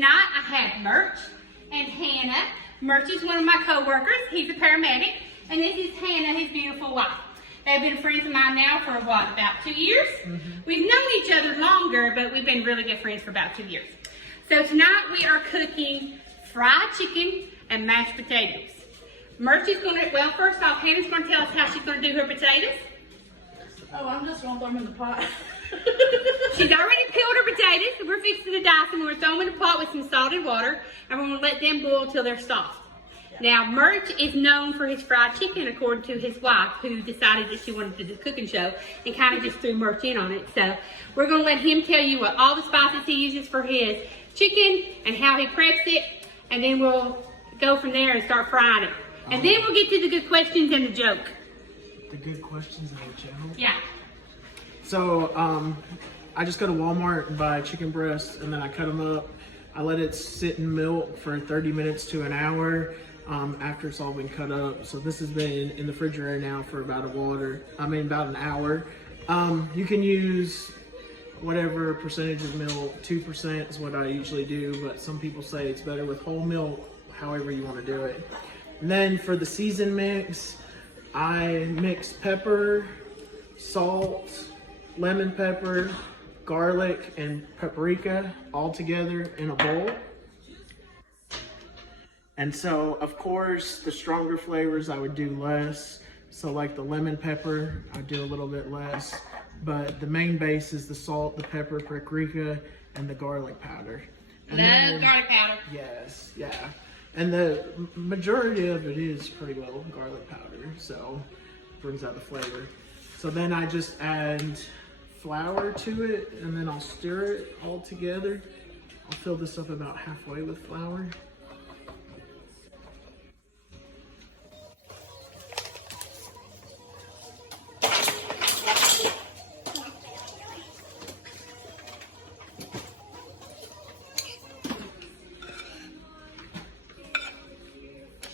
tonight I have Murch and Hannah. Murch is one of my co-workers. He's a paramedic. And this is Hannah, his beautiful wife. They've been friends of mine now for what, about 2 years? We've known each other longer, but we've been really good friends for about 2 years. So tonight we are cooking fried chicken and mashed potatoes. Murch is gonna, well, first off, Hannah's gonna tell us how she's gonna do her potatoes. Oh, I'm just gonna throw them in the pot. She's already peeled her potatoes, so we're fixing to dice them. We're gonna throw them in a pot with some salted water, and we're gonna let them boil till they're soft. Now, Murch is known for his fried chicken, according to his wife, who decided that she wanted to do the cooking show and kind of just threw Murch in on it. So we're gonna let him tell you what all the spices he uses for his chicken and how he preps it, and then we'll go from there and start frying it. And then we'll get to the good questions and the joke. The good questions and the joke? Yeah. So, I just go to Walmart and buy chicken breasts, and then I cut them up. I let it sit in milk for 30 minutes to an hour after it's all been cut up. So this has been in the refrigerator now for about an hour. You can use whatever percentage of milk. 2% is what I usually do, but some people say it's better with whole milk, however you want to do it. And then for the season mix, I mix pepper, salt, lemon pepper, garlic, and paprika all together in a bowl. And so, of course, the stronger flavors I would do less. So like the lemon pepper, I do a little bit less. But the main base is the salt, the pepper, paprika, and the garlic powder. And Love garlic powder. Yes, yeah. And the majority of it is pretty well garlic powder, so it brings out the flavor. So then I just add flour to it, and then I'll stir it all together. I'll fill this up about halfway with flour.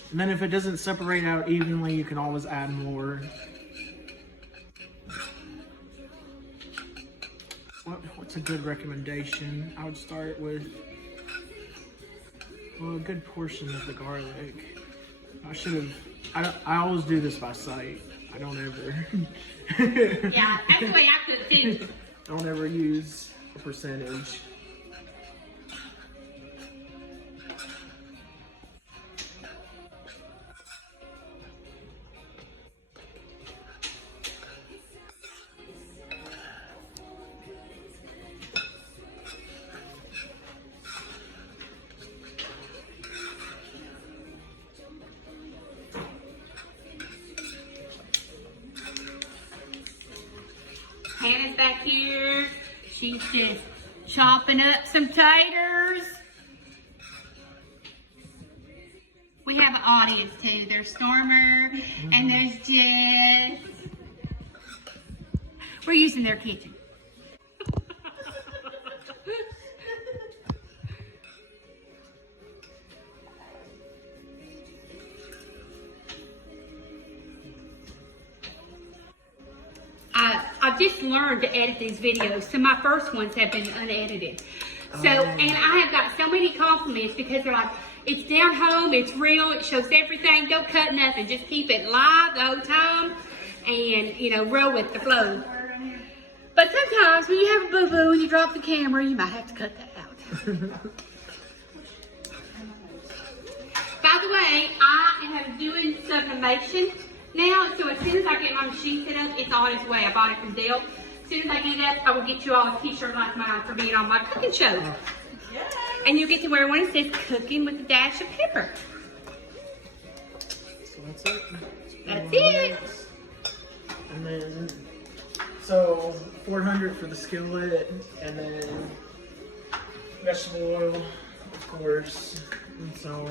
And then if it doesn't separate out evenly, you can always add more. What's a good recommendation? I would start with, well, a good portion of the garlic. I always do this by sight. I don't ever. Yeah, that's the way I cook too. Don't ever use a percentage. Hannah's back here. She's just chopping up some taters. We have an audience too. There's Stormer and there's Jess. We're using their kitchen. I've just learned to edit these videos, so my first ones have been unedited. So, and I have got so many compliments because they're like, it's down home, it's real, it shows everything, don't cut nothing, just keep it live the whole time, and, you know, roll with the flow. But sometimes when you have a boo-boo and you drop the camera, you might have to cut that out. By the way, I am doing sublimation now, so as soon as I get my machine set up, it's on its way. I bought it from Dell. As soon as I get it up, I will get you all a t-shirt like mine for being on my cooking show. And you'll get to wear one that says cooking with a dash of pepper. So that's it. That's it. And then, so 400 for the skillet, and then vegetable oil, of course. And so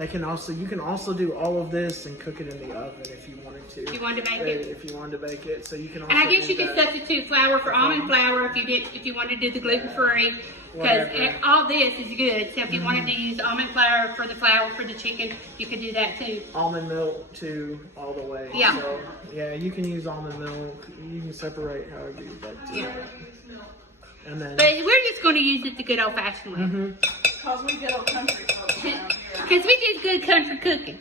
you can also do all of this and cook it in the oven if you wanted to. If you wanted to bake it. If you wanted to bake it, so you can. Also And I guess do you could that. substitute flour for almond flour if you wanted to do the gluten-free. Because all this is good. So if you wanted to use almond flour for the chicken, you could do that too. Almond milk too, all the way. Yeah. So, yeah, you can use almond milk. You can separate however you'd like to. Yeah. And then. But we're just going to use it the good old-fashioned way. Cause we good old country folks around here. Because we did good country cooking.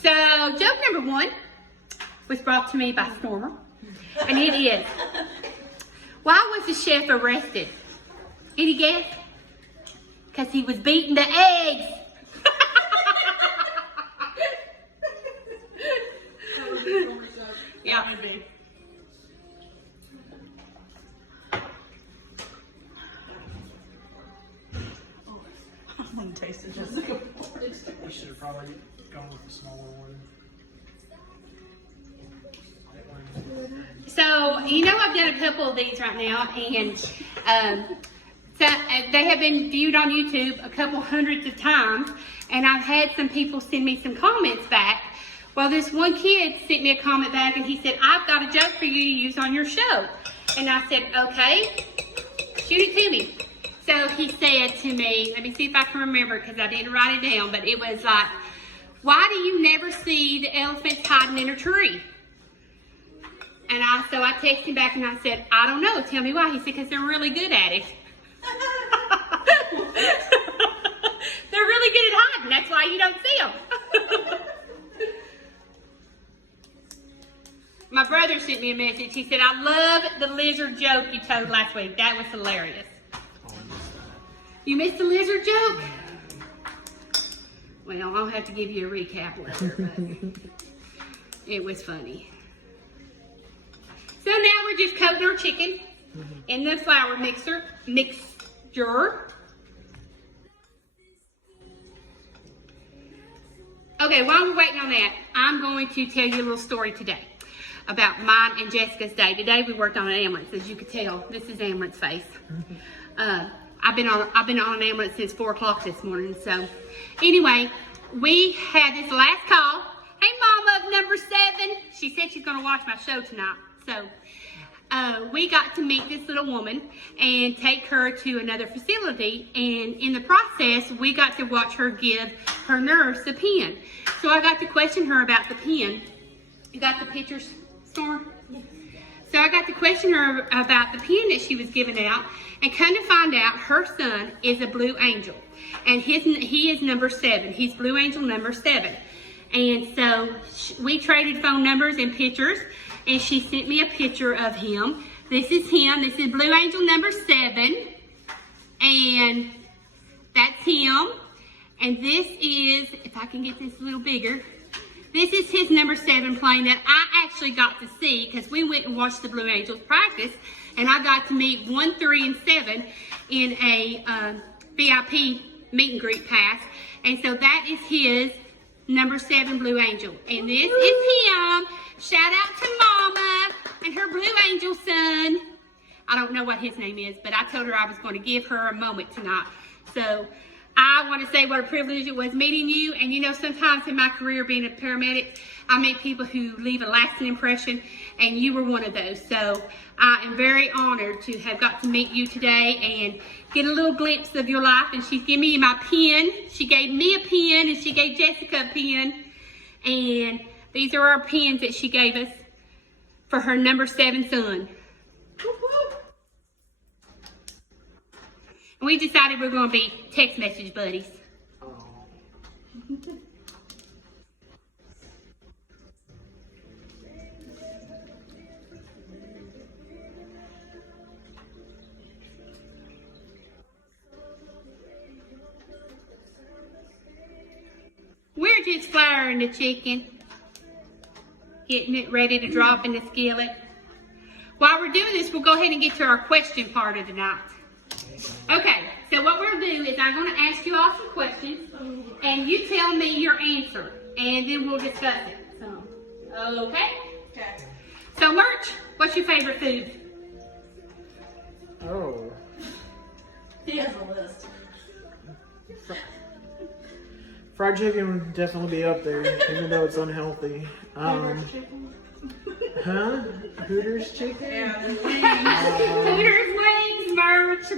So, joke number 1 was brought to me by Stormer. And it is, why was the chef arrested? Any guess? Because he was beating the eggs. Yeah. I'm gonna taste it, Jessica. We should have probably gone with the smaller one. So, I've done a couple of these right now, and they have been viewed on YouTube a couple hundreds of times, and I've had some people send me some comments back. Well, this one kid sent me a comment back, and he said, I've got a joke for you to use on your show. And I said, okay, shoot it to me. So he said to me, let me see if I can remember, because I didn't write it down, but it was like, why do you never see the elephants hiding in a tree? And so I texted him back and I said, I don't know, tell me why. He said, because they're really good at it. They're really good at hiding, that's why you don't see them. My brother sent me a message. He said, I love the lizard joke you told last week. That was hilarious. You missed the lizard joke? Well, I'll have to give you a recap later, but it was funny. So now we're just coating our chicken in the flour mixture. Okay, while we're waiting on that, I'm going to tell you a little story today about mine and Jessica's day. Today we worked on an ambulance, as you could tell. This is ambulance face. I've been on an ambulance since 4 o'clock this morning. So anyway, we had this last call. Hey, Mama of number 7. She said she's going to watch my show tonight. So we got to meet this little woman and take her to another facility. And in the process, we got to watch her give her nurse a pen. So I got to question her about the pen. You got the pictures, Storm? So I got to question her about the pen that she was giving out, and come to find out her son is a Blue Angel, and he is number 7. He's Blue Angel number 7. And so we traded phone numbers and pictures, and she sent me a picture of him. This is him. This is Blue Angel number 7, and that's him. And this is, if I can get this a little bigger, this is his number 7 plane that I actually got to see, because we went and watched the Blue Angels practice, and I got to meet 1, 3, and 7 in a VIP meet and greet pass. And so that is his number 7 Blue Angel. And this is him. Shout out to Mama and her Blue Angel son. I don't know what his name is, but I told her I was going to give her a moment tonight. So I want to say what a privilege it was meeting you. And sometimes in my career being a paramedic, I meet people who leave a lasting impression, and you were one of those. So I am very honored to have got to meet you today and get a little glimpse of your life. And she's giving me my pen. She gave me a pen, and she gave Jessica a pen. And these are our pens that she gave us for her number 7 son. And we decided we're going to be text message buddies. We're just flouring the chicken, getting it ready to drop in the skillet. While we're doing this, we'll go ahead and get to our question part of the night. Okay, so what we'll do is I'm going to ask you all some questions, and you tell me your answer, and then we'll discuss it. So, okay? Okay. So, Murch, what's your favorite food? Oh. He has a list. Fried chicken would definitely be up there, even though it's unhealthy. Hooters chicken? Yeah, the Hooters wings, Murch.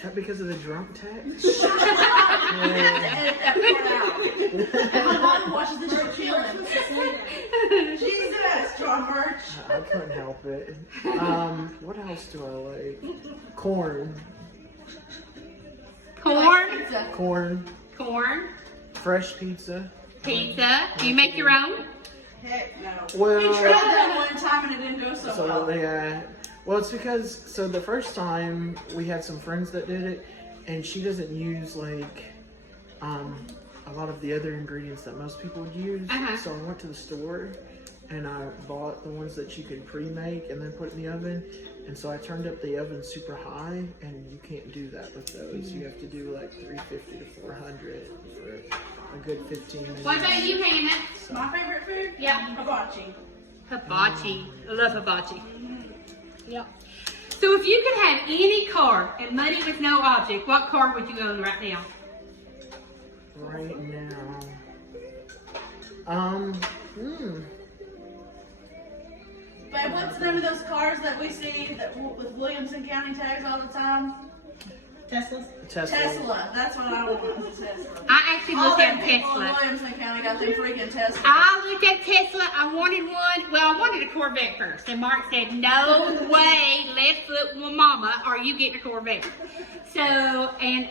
Is that because of the drunk tax? My mom watches the show Killing. Murch. I couldn't help it. What else do I like? Corn. Corn. Pizza. Corn. Corn. Fresh pizza. Pizza. Do you make your own? Heck no. Well- we tried that one time and it didn't go so well. Yeah. Well, it's because, so the first time we had some friends that did it, and she doesn't use like a lot of the other ingredients that most people would use. Uh-huh. So I went to the store and I bought the ones that you could pre-make and then put in the oven. And so I turned up the oven super high, and you can't do that with those. You have to do like 350 to 400 for a good 15 minutes. What about you, Hannah? My favorite food? Yeah. Hibachi. Hibachi. I love hibachi. Yep. So if you could have any car and money was no object, what car would you own right now? Right now. Babe, what's the name of those cars that we see that with Williamson County tags all the time? Teslas? Tesla. That's what I want. Is a Tesla. I actually All looked them at people in Tesla. Williamson County got them freaking Teslas. I looked at Tesla. I wanted one. Well, I wanted a Corvette first. And Mark said, no way, left foot with mama, are you getting a Corvette? So, and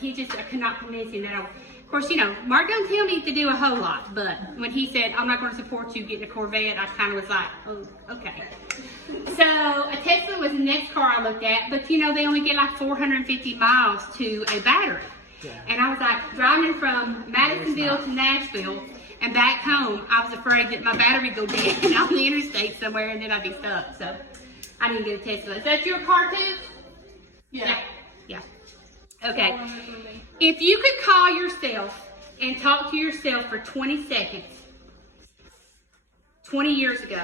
he just, I could not convince him that of course, you know, Mark don't tell me to do a whole lot, but when he said, I'm not going to support you getting a Corvette, I kind of was like, oh, okay. So a Tesla was the next car I looked at, but you know, they only get like 450 miles to a battery. Yeah. And I was like, driving from Madisonville to Nashville and back home, I was afraid that my battery would go dead on the interstate somewhere and then I'd be stuck. So I didn't get a Tesla. Is that your car too? Yeah. Yeah. Okay. If you could call yourself and talk to yourself for 20 seconds, 20 years ago,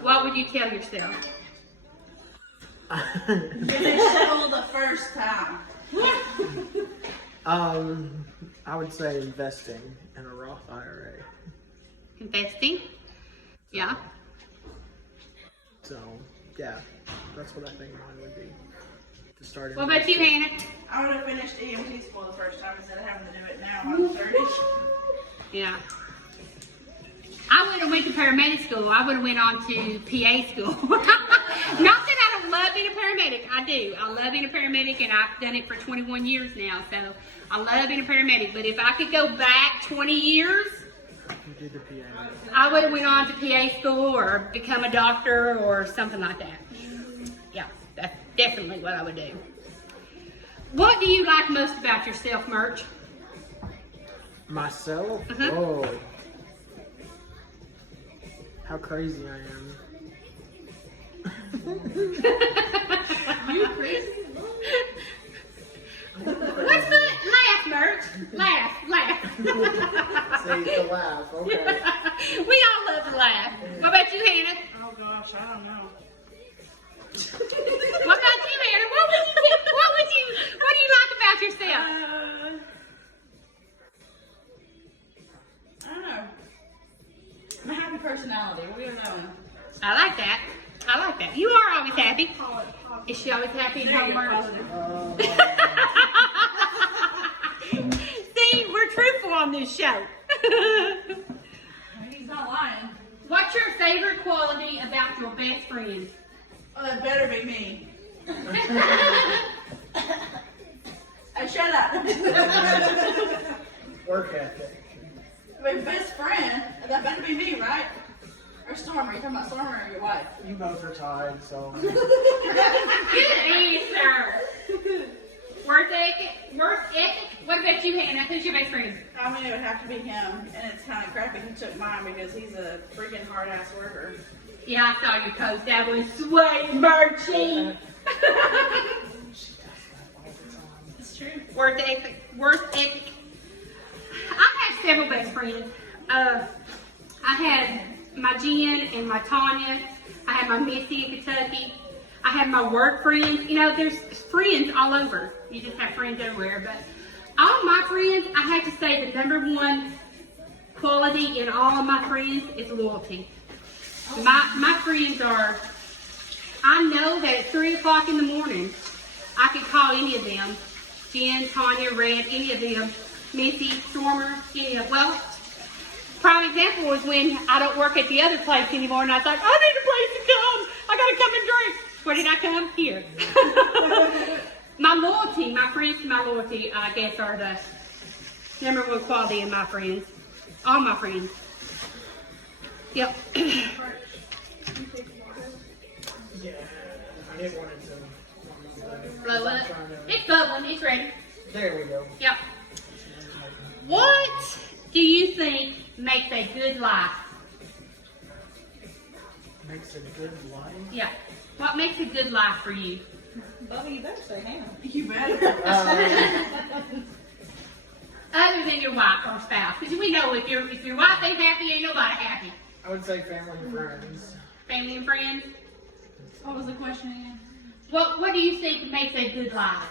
what would you tell yourself? Did they settle the first time? I would say investing in a Roth IRA. Investing? Yeah. So, yeah, that's what I think mine would be. To start What about you, investing. Hannah? I would have finished EMT school the first time instead of having to do it now when I'm 30. Yeah. I would have went to paramedic school. I would have went on to PA school. Not that I don't love being a paramedic. I do. I love being a paramedic, and I've done it for 21 years now. So I love being a paramedic. But if I could go back 20 years, You did the PA. I would have went on to PA school or become a doctor or something like that. Yeah, that's definitely what I would do. What do you like most about yourself, Murch? Myself? Uh-huh. Oh. How crazy I am. You crazy? What's the laugh, Murch? Laugh. Say the laugh, okay. We all love to laugh. What about you, Hannah? Oh gosh, I don't know. What about you, Hannah? What do you like about yourself? I don't know. I'm a happy personality. What do you know? I like that. You are always happy. Is she always happy at home, Murch? See, we're truthful on this show. He's not lying. What's your favorite quality about your best friend? Oh, that better be me. Hey, shut up. Work ethic. My best friend, that better be me, right? Or Stormer. You talking about Stormer or your wife? You both are tied, so. Good answer. Work ethic. What about you, Hannah? Who's your best friend? I mean, it would have to be him, and it's kind of crappy he took mine because he's a freaking hard-ass worker. Yeah, I saw your post. That was sweet, Murchie. It's true. Work ethic. I have several best friends. I had my Jen and my Tanya. I have my Missy in Kentucky. I have my work friends. You know, there's friends all over. You just have friends everywhere. But all my friends, I have to say the number one quality in all of my friends is loyalty. My friends are, I know that at 3 o'clock in the morning, I could call any of them. Jen, Tanya, Red, any of them. Missy, Stormer, any of them. Well, Prime example was when I don't work at the other place anymore, and I thought, I need a place to come. I gotta come and drink. Where did I come? Here. My loyalty, my friends, my loyalty, I guess, are the number one quality in my friends. All my friends. Yep. Yeah, I didn't want it to. Blow it. It's bubbling. It's ready. There we go. Yep. What do you think makes a good life? Makes a good life. Yeah. What makes a good life for you? Bubby, you better say ham. You better. Other than your wife or spouse, because we know if your wife ain't happy, ain't nobody happy. I would say family and friends. Family and friends. What was the question again? What do you think makes a good life?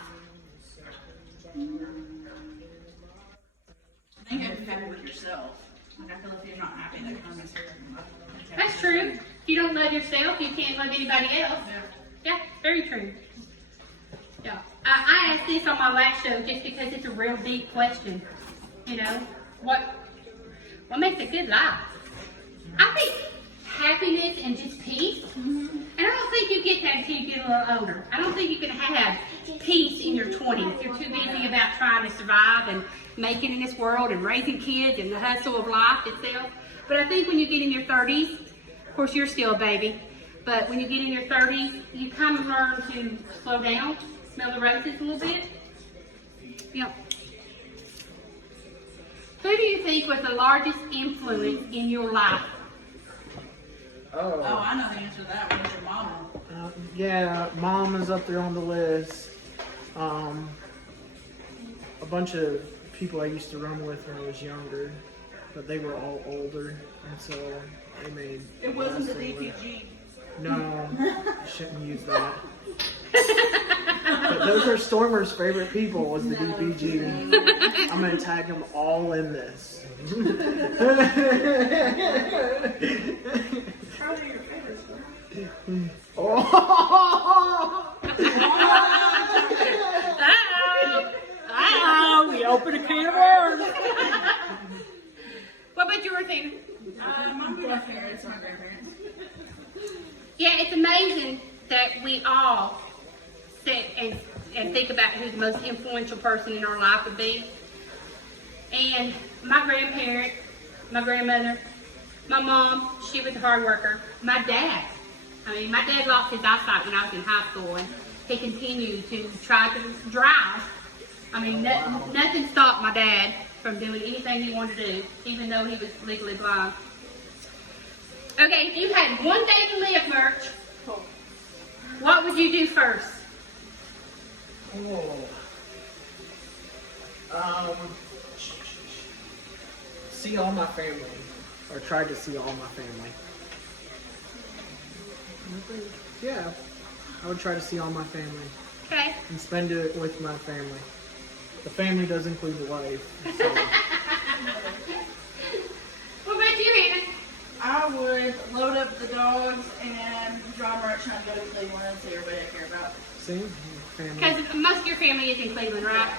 I think you're happy with yourself. Like, I feel if you're not happy, that kind of makes you That's true. If you don't love yourself, you can't love anybody else. Yeah, very true. Yeah. I asked this on my last show just because it's a real deep question. You know, what makes a good life? I think happiness and just peace. And I don't think you get that until you get a little older. I don't think you can have peace in your 20s. You're too busy about trying to survive and making in this world and raising kids and the hustle of life itself. But I think when you get in your 30s, of course you're still a baby, but when you get in your 30s, you kind of learn to slow down, smell the roses a little bit. Yep. Who do you think was the largest influence in your life? Oh, I know the answer to that one. It's your mama. Yeah, mom is up there on the list. A bunch of people I used to run with when I was younger, but they were all older, and so they made. It wasn't the lasting with- DPG. No, shouldn't use that. But those are Stormer's favorite people. Was the DPG. I'm gonna tag them all in this. Probably your favorite one. Oh. We open a can of worms. What about your thing? My grandparents, my grandparents. Yeah, it's amazing that we all sit and think about who the most influential person in our life would be. And my grandparent, my grandmother, my mom, she was a hard worker. My dad lost his eyesight when I was in high school, and he continued to try to drive. Nothing stopped my dad from doing anything he wanted to do, even though he was legally blind. Okay, if you had one day to live, Murch, what would you do first? See all my family, or try to see all my family. Yeah, I would try to see all my family Okay. and spend it with my family. The family does include the wife. So. What about you, Hannah? I would load up the dogs and drive Murch and go to Cleveland and see everybody I care about. See, family. Because most of your family is in Cleveland, right?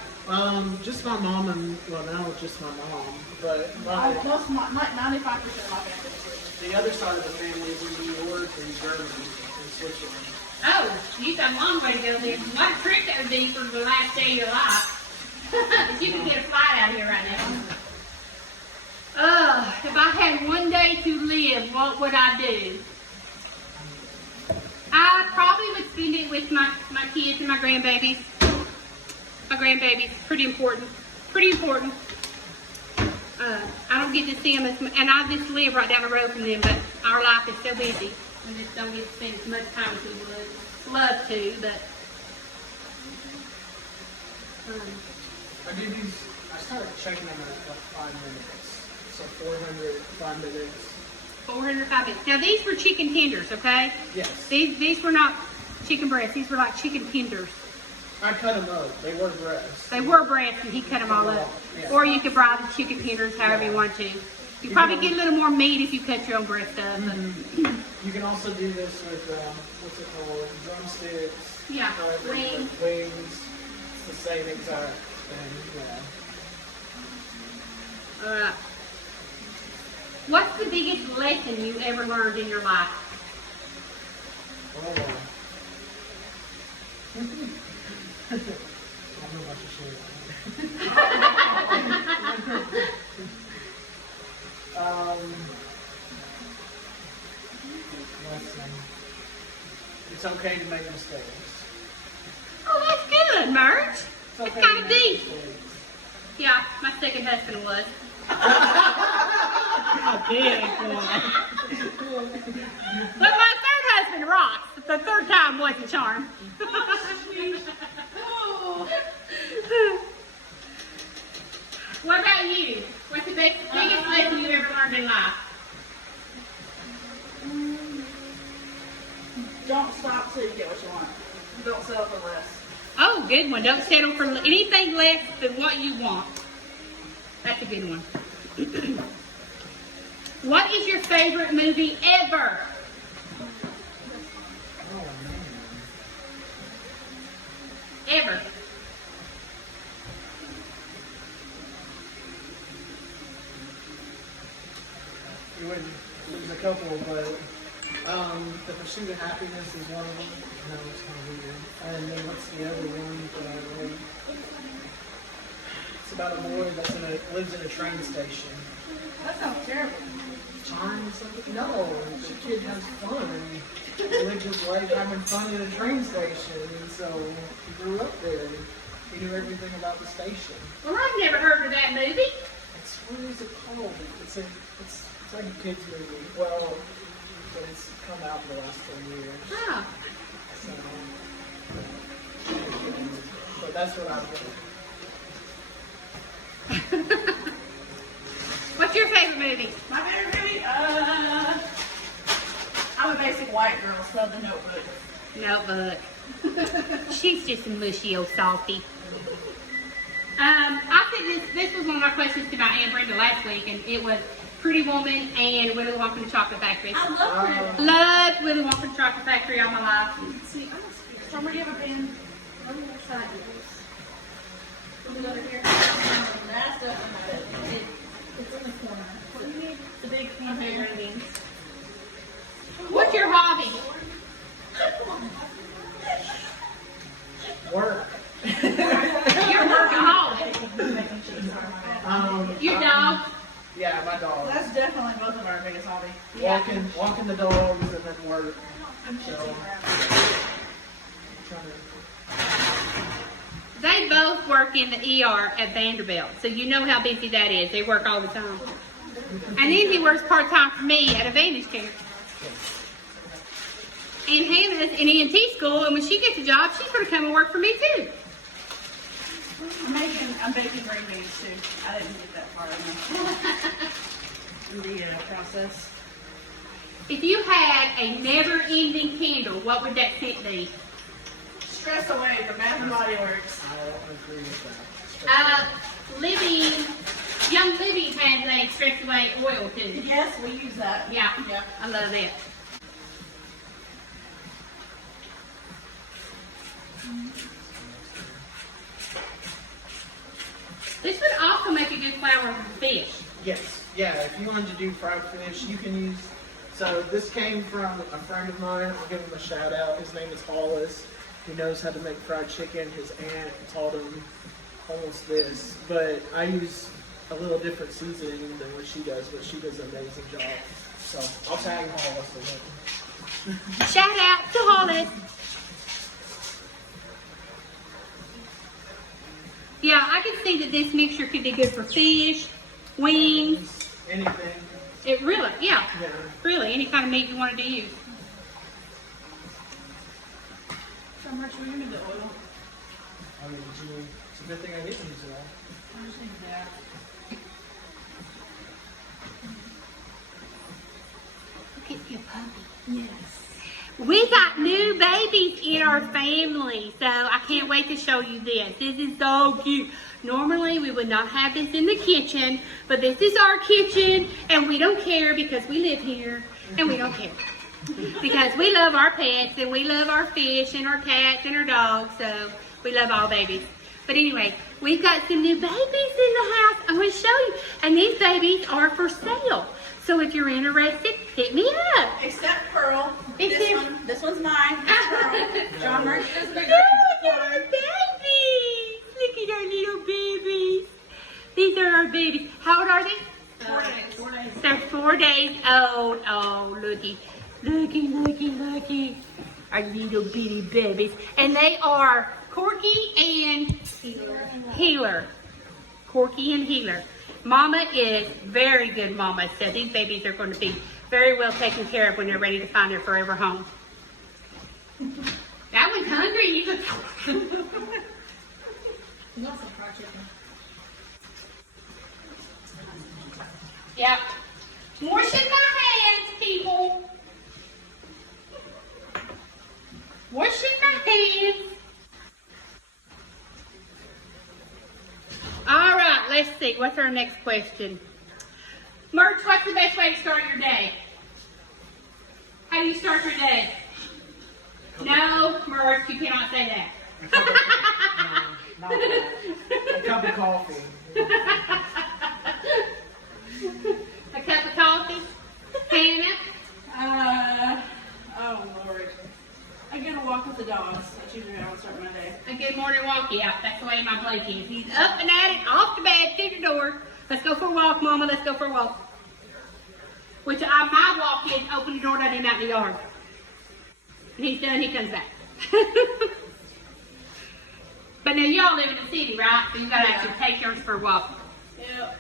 Just my mom and now it's just my mom, but Like 95% of my family is Cleveland. the other side of the family is in New York and Germany and Switzerland. Oh, you got a long way to go there. What a trip that would be for the last day of your life. If you could get a flight out here right now. If I had one day to live, what would I do? I probably would spend it with my kids and my grandbabies. My grandbabies, pretty important. Pretty important. I don't get to see them as much, and I just live right down the road from them, but our life is so busy. We just don't get to spend as much time as we would love to, but I started checking them at 5 minutes. So 5 minutes. 405 minutes. Now these were chicken tenders, okay? Yes. These were not chicken breasts. These were like chicken tenders. I cut them up. They were breasts. They were breasts, and he cut them all up. Yeah. Or you could buy the chicken tenders however you want to. You probably get a little more meat if you cut your own breast up. But You can also do this with, what's it called? Drumsticks. Yeah, wings. Wings. It's the same exact thing. Yeah. Alright. What's the biggest lesson you ever learned in your life? Oh, wow. I don't know about to share lesson. It's okay to make mistakes. Oh, that's good, Murch. It's That's okay kind to of make deep. mistakes. Yeah, my second husband was. But my third husband rocks. The third time was a charm. What about you? What's the biggest lesson you ever learned in life? Don't stop till you get what you want. Don't settle for less. Oh, good one. Don't settle for anything less than what you want. That's a good one. What is your favorite movie ever? Oh, man. Ever. You wouldn't, there's a couple, but The Pursuit of Happiness is one of them. No, it's kind of weird. And then what's the other one that I really? It's about a boy that's lives in a train station. That sounds terrible. Charm something? No, the kid has fun. He lived his life having fun in a train station, and so he grew up there. He knew everything about the station. Well, I've never heard of that movie. It's what is it called? It's like a kids movie. Well, but it's come out in the last 10 years. Oh. So, but that's what I've done. What's your favorite movie? My favorite movie? I'm a basic white girl, so The Notebook. Notebook. She's just a mushy old salty. I think this was one of my questions to my Aunt Brenda last week, and it was Pretty Woman and Willy Wonka and the Chocolate Factory. I love it. Loved Willy Wonka and the Chocolate Factory all my life. See, Summer, do you have a pen? Let me side yours. Put it over here. That's it. It's in the corner. What do you need? The big green beans. What's your hobby? Work. You're a workaholic. Your dog? Yeah, my dog. That's definitely both of our biggest hobby. Walking the dogs and then work. So, trying to. They both work in the ER at Vanderbilt, so you know how busy that is. They work all the time. And then he works part-time for me at Advantage Care. And Hannah's in EMT school, and when she gets a job, she's going to come and work for me too. I'm baking green beans too. I didn't get that far enough in the process. If you had a never-ending candle, what would that scent be? Stress away from Bath and Body Works. I don't agree with that. Young Libby has a stress away oil too. Yes, we use that. Yeah, Yeah. I love that. This would also make a good flour for fish. Yes, yeah, if you wanted to do fried fish, you can use, so this came from a friend of mine, I'll give him a shout out, his name is Hollis. He knows how to make fried chicken, his aunt taught him almost this, but I use a little different seasoning than what she does, but she does an amazing job. So, I'll tag Hollis in it. Shout out to Hollis. Yeah, I can see that this mixture could be good for fish, wings. Anything. It really, yeah, Yeah. really, any kind of meat you wanted to use. How much we need the oil? I mean, it's a good thing I didn't use it all. I just need that. Look at your puppy. Yes. We got new babies in our family, so I can't wait to show you this. This is so cute. Normally, we would not have this in the kitchen, but this is our kitchen, and we don't care because we live here, and we don't care. Because we love our pets, and we love our fish, and our cats, and our dogs, so we love all babies. But anyway, we've got some new babies in the house. I'm going to show you. And these babies are for sale. So if you're interested, hit me up. Except Pearl. Except- This one's mine. It's Pearl. John Murch doesn't agree. No, they're babies. Look at our little babies. These are our babies. How old are they? 4 days. 4 days. They're 4 days old. Oh, looky. Looky, looky, looky. Our little bitty babies. And they are Corky and Healer. Corky and Healer. Mama is very good mama. So these babies are going to be very well taken care of when they're ready to find their forever home. That one's hungry. You could... You want some fried chicken? Yep. Washing my hands, people. Washing my hands. All right, let's see. What's our next question? Murch, what's the best way to start your day? How do you start your day? No, Murch, you cannot say that. Not that. A cup of coffee. A cup of coffee? Hannah? Oh Lord. I go to walk with the dogs. That's usually how I start my day. A good morning walk, yeah, that's the way my Blake is. He's up and at it, off the bed, to the door. Let's go for a walk, Mama, let's go for a walk. Which my walk is open the door, let him out in the yard. And he's done, he comes back. But now y'all live in the city, right? So you gotta actually take yours for a walk. Yep.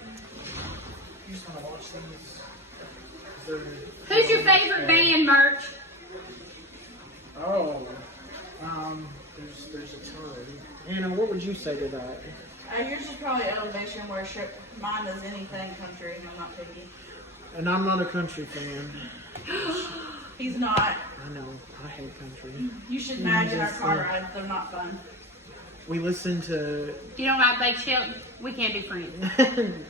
You just want to watch these? They're- Who's your favorite band, Murch? Oh, there's a ton. Anna, what would you say to that? Yours is probably Elevation Worship. Mine is anything country. I'm not picky. And I'm not a country fan. He's not. I know, I hate country. You should imagine our car rides. They're not fun. We listen to. You don't like Blake Shelton? We can't be friends.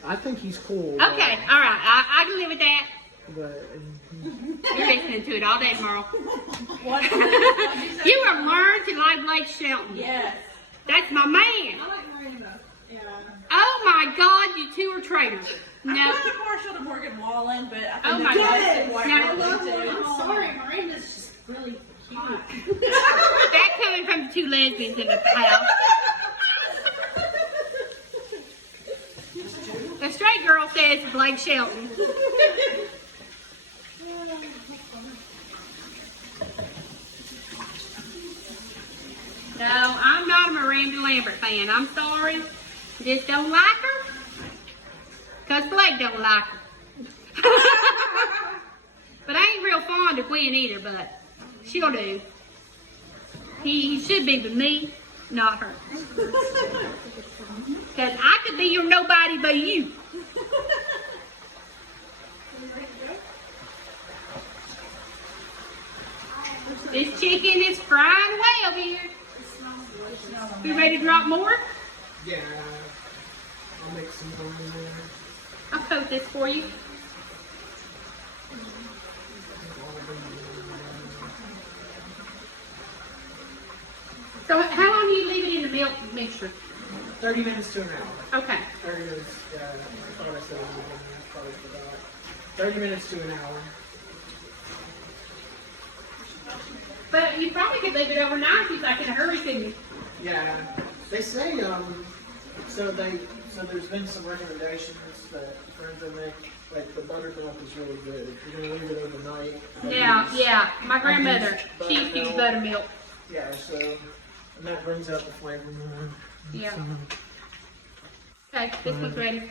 I think he's cool. Okay, all right, I can live with that. But You're listening to it all day tomorrow. What? What'd you say? You have learned to like Blake Shelton. Yes. That's my man. I like Miranda. Yeah. Oh my God, you two are traitors. I'm No. kind of partial to Morgan Wallen, but I think Oh my that's God. white No. women I too. I'm sorry, Miranda's just really cute. That coming from the two lesbians in the house. The straight girl says Blake Shelton. No, I'm not a Miranda Lambert fan. I'm sorry. Just don't like her. Because Blake don't like her. But I ain't real fond of Gwen either, but she'll do. He should be with me, not her. Because I could be your nobody but you. This chicken is frying away over here. You ready to drop more? yeah, I'll make some more in there. I'll coat this for you. So how long do you leave it in the milk mixture? 30 minutes to an hour. Okay. 30 minutes, I thought I said it was I probably forgot. 30 minutes to an hour. But you probably could leave it overnight if you're like in a hurry, couldn't you? Yeah, they say, so there's been some recommendations that friends have made, like the buttermilk is really good. You're gonna leave it overnight. Yeah. My grandmother, she used to use buttermilk. Yeah, so, and that brings out the flavor more. Yeah. So, Okay, this one's ready.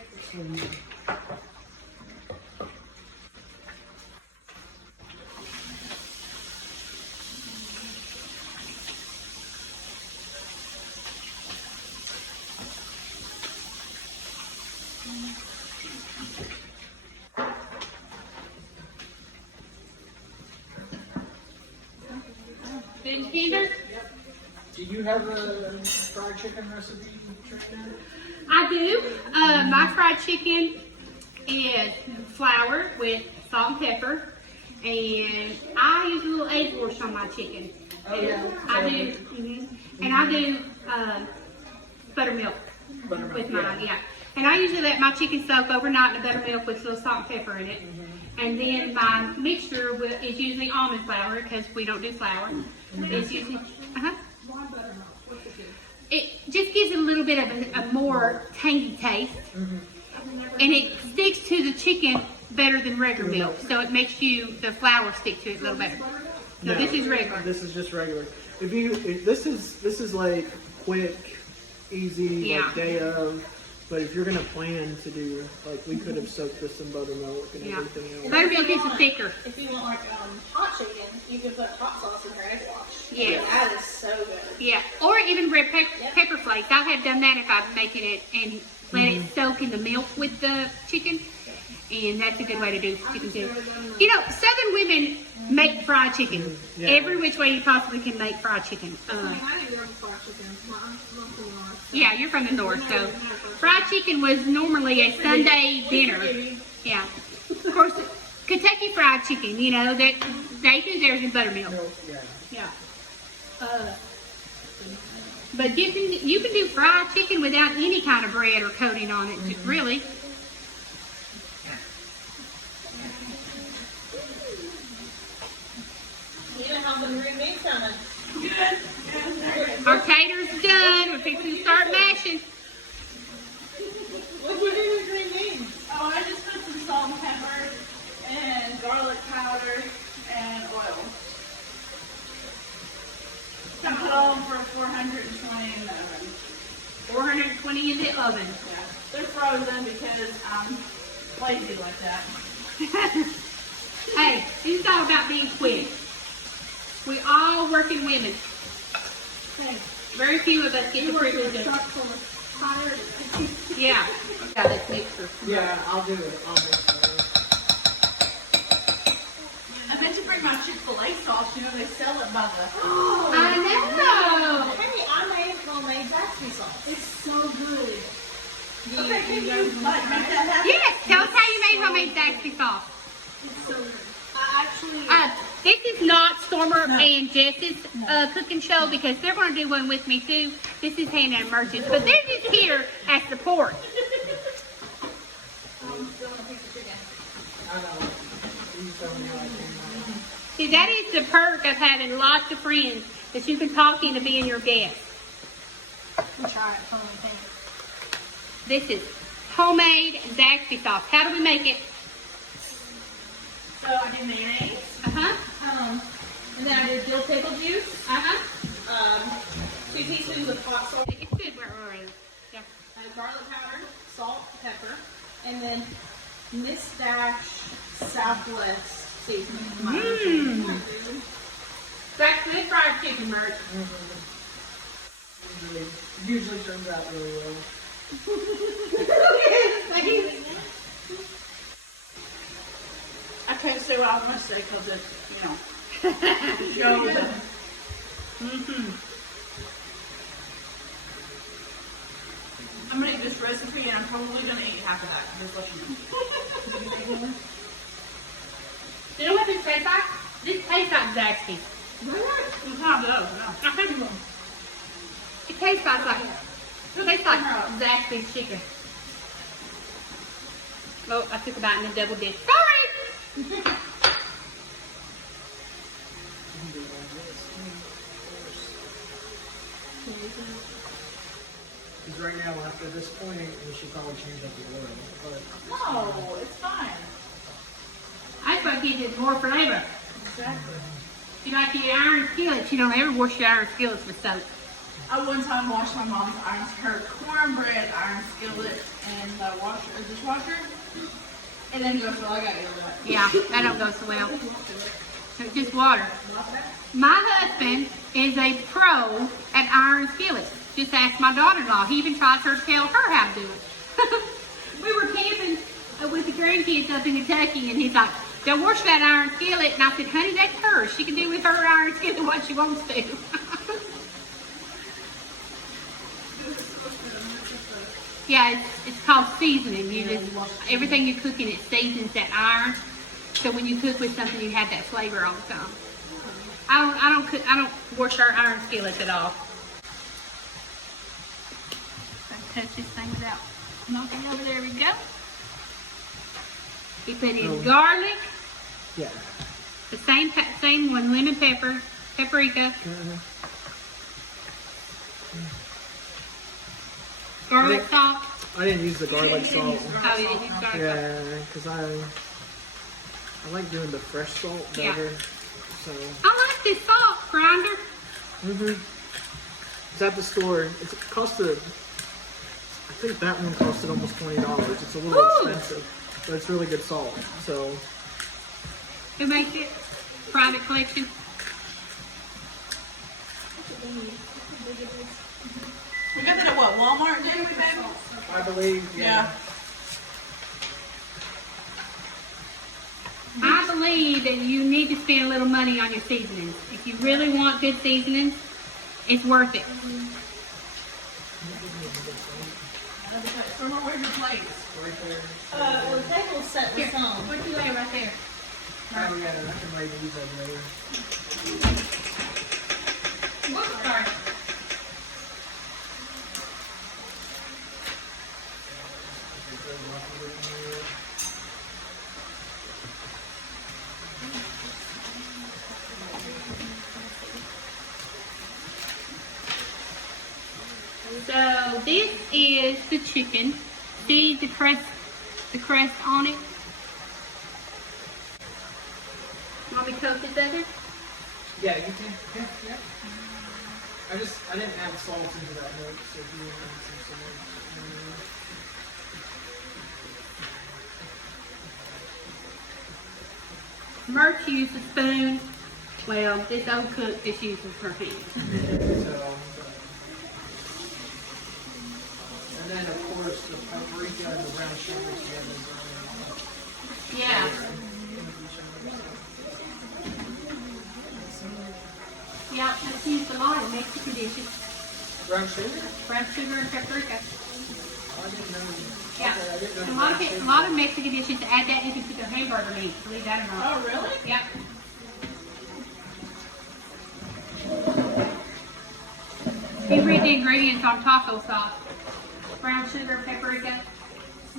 Good Kinder? do you have a fried chicken recipe, Trina? I do. My fried chicken is flour with salt and pepper, and I use a little egg wash on my chicken. Oh, yeah. I do. And I do buttermilk Buttermilk, with mine, yeah. And I usually let my chicken soak overnight in the buttermilk with a little salt and pepper in it. And then my mixture is usually almond flour because we don't do flour. It's usually, Why buttermilk? What's it do? it just gives it a little bit of a more tangy taste. And it sticks to the chicken better than regular milk. So it makes the flour stick to it a little better. No, this is regular. This is just regular. This is like quick, easy, like day of. But if you're gonna plan to do, like, we could have soaked this in buttermilk and everything else. Buttermilk is thicker. If you want like hot chicken, you can put hot sauce in your egg wash. Yeah. That is so good. Yeah, or even red pepper flakes. I have done that if I'm making it and let it soak in the milk with the chicken. And that's a good way to do chicken too. You know, Southern women make fried chicken. Every which way you possibly can make fried chicken. I didn't ever fried chicken. I'm from the north. Yeah, you're from the north, so fried chicken was normally a Sunday dinner. Yeah. Of course, Kentucky Fried Chicken, you know, that they do theirs in buttermilk. Yeah. But you can do fried chicken without any kind of bread or coating on it, really. You know how the green beans coming. Our tater's done. We're fixing to start mashing. What do you do with green beans? Oh, I just put some salt and pepper and garlic powder and oil. I put all for 420 in the oven. 420 in the oven. Yeah. They're frozen because I'm lazy like that. Hey, this is all about being quick. We all working women. Very few of us get the privilege of. Yeah. Got this mixer. Yeah, I'll do it. I'll make it. I meant to bring my Chick-fil-A sauce. You know, they sell it by the... I know. Hey, I made homemade Zaxby sauce. It's so good. Okay, can you like make that happen? Yes, tell us how you made homemade Zaxby sauce. It's so good. I actually... This is not Stormer and Jess's cooking show because they're going to do one with me too. This is Hannah and Murch's, but this is here as support. See, that is the perk of having lots of friends that you can talk into being your guest. try it. Hold on, thank you. This is homemade Zaxby sauce. How do we make it? So I did mayonnaise. And then I did dill pickle juice. 2 teaspoons of hot salt. It's good. We're yeah. Garlic powder, salt, pepper, and then Miss Dash Southwest seasoning. That's good fried chicken, Murch. Usually turns out really well. I couldn't say what I was going to say because it, shows. I'm going to eat this recipe and I'm probably going to eat half of that. Just let you know. You know what this tastes like? This tastes like Zaxby. It's not good, no. It tastes like Zaxby's chicken. Oh, I took a bite in the double dip. Sorry! Because right now, after this point, we should probably change up the oil. But No, it's fine. I thought you did more flavor. Exactly. You like your iron skillets. You don't ever wash your iron skillets with soap. I one time washed my mom's her cornbread iron skillet in the dishwasher. And then goes, well, I got you over that. Yeah, that don't go so well. So it's just water. My husband is a pro at iron skillets. Just ask my daughter-in-law. He even tries her to tell her how to do it. We were camping with the grandkids up in Kentucky, and he's like, don't wash that iron skillet. And I said, honey, that's hers. She can do with her iron skillet what she wants to. Yeah, it's called seasoning. You just, everything you cook in it seasons that iron. So when you cook with something, you have that flavor all the time. I don't wash our iron skillets at all. Touch this thing without knocking over. There we go. You put in Oh. garlic, Yeah. the same one, lemon pepper, paprika, garlic salt. I didn't use the garlic salt. Oh, you didn't use garlic salt. Yeah, because I like doing the fresh salt Yeah. better. So. I like this salt grinder. It's at the store. It costed. I think that one costed almost $20. It's a little Ooh. expensive, but it's really good salt. So. Who makes it? Private collection. We got that at what, Walmart, didn't we, baby? I believe. Yeah. I believe that you need to spend a little money on your seasonings. If you really want good seasonings, it's worth it. Where's your plates? Right there. Well, the table's set with some. What you lay right there? Oh yeah, I can maybe use that later. Whoops, sorry. So this is the chicken. See the crust on it? Want me to coat this other? Yeah, you can. Yeah. I didn't add salt into that milk, so if you want to add some salt. Murch used a spoon. Well, this old cook just uses her hand. And then of course the paprika and the brown sugar together. Yeah. Yeah, just use a lot of Mexican dishes. Brown sugar? Brown sugar and paprika. I didn't know. Yeah. Okay, I didn't know A the lot, brown sugar. a lot of Mexican dishes add that into their hamburger meat. Leave that alone. Oh, really? Yep. You read the ingredients on taco sauce. Brown sugar, paprika.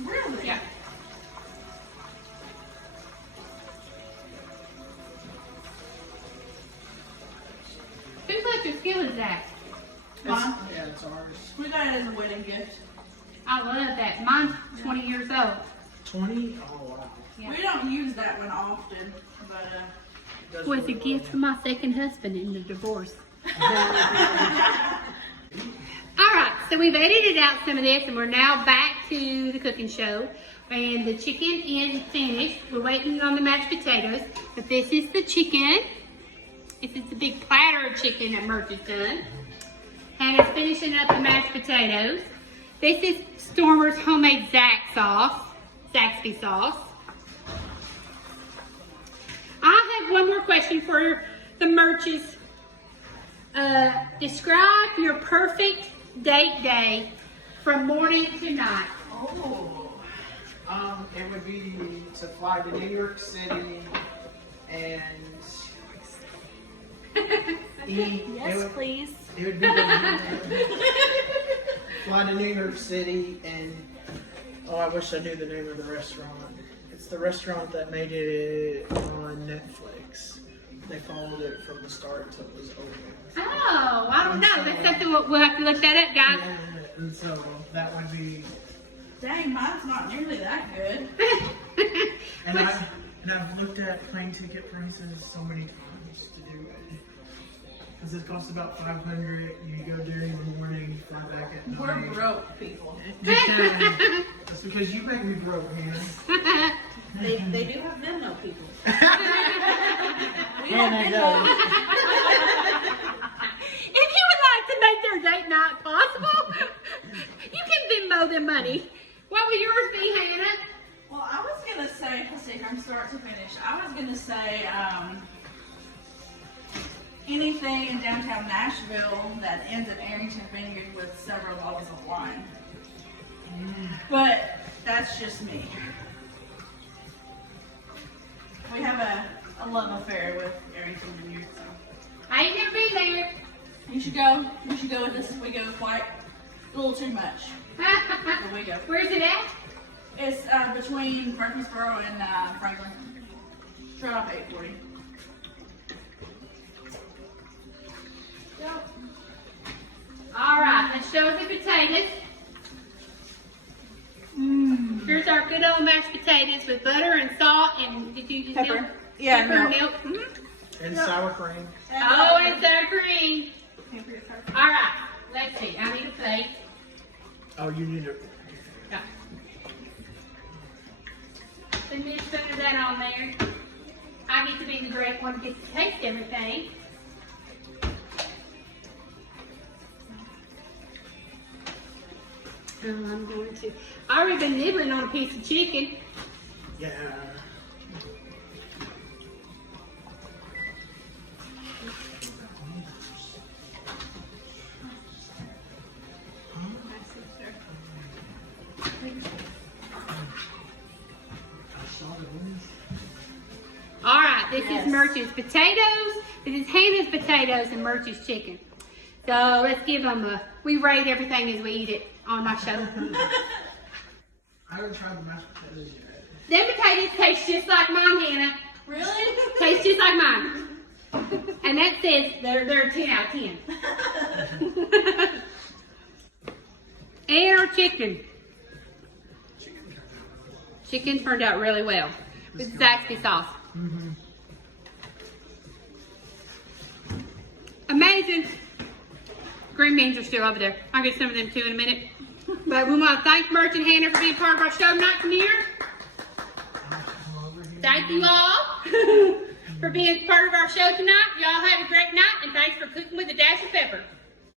Really? Yeah. Whose electric skill is that? Mine. Yeah, it's ours. We got it as a wedding gift. I love that. Mine's 20 years old. 20? Oh wow. Yeah. We don't use that one often, but Does Was a really gift well. from my second husband in the divorce. Alright, so we've edited out some of this and we're now back to the cooking show. And the chicken is finished. We're waiting on the mashed potatoes. But this is the chicken. This is the big platter of chicken that Murch has done. And it's finishing up the mashed potatoes. This is Stormer's homemade Zaxby sauce. I have one more question for the Murches. Describe your perfect date day from morning to night. It would be to fly to New York City and eat. yes, please. It would be to fly to New York City and I wish I knew the name of the restaurant. It's the restaurant that made it on Netflix. They followed it from the start until it was over. Oh, I don't know. That's something we'll have to look that up, guys. Yeah, and so that would be. Dang, mine's not nearly that good. And I've looked at plane ticket prices so many times to do it. Because it costs about $500. You go during the morning, fly back at night. We're broke people. That's because you make me broke, man. They do have Venmo people. If you would like to make their date night possible, you can Venmo them money. What would yours be, Hannah? Well, I was gonna say, let's see, from start to finish. I was gonna say anything in downtown Nashville that ends at Arrington Vineyard with several bottles of wine. But that's just me. We have a love affair with Arrington Vineyard, so I ain't never been there. you should go. You should go with us. We go quite a little too much. But we go. Where's it at? It's between Murfreesboro and Franklin. Try off 840. All right, let's show us the potatoes. Here's our good old mashed potatoes with butter and salt and did you just Pepper. milk? Yeah, Pepper and milk. milk. And sour cream. Oh, and sour cream. All right, let's see. I need a plate. Oh, you need it. Yeah. Put a spoon of that on there. I get to be the great one who gets to taste everything. I'm going to. I already been nibbling on a piece of chicken. Yeah. All right, this is Murch's potatoes. This is Hannah's potatoes and Murch's chicken. So let's give them a. We rate everything as we eat it on my show. I haven't tried the mashed potatoes yet. Them potatoes taste just like mine, Hannah. Really? Taste just like mine. And that says they're a 10 out of 10. And our chicken. Chicken turned out really well with Zaxby sauce. Amazing. Green beans are still over there. I'll get some of them too in a minute. But we want to thank Murch and Hannah for being part of our show tonight from here. Thank you all for being part of our show tonight. Y'all have a great night and thanks for cooking with a dash of pepper.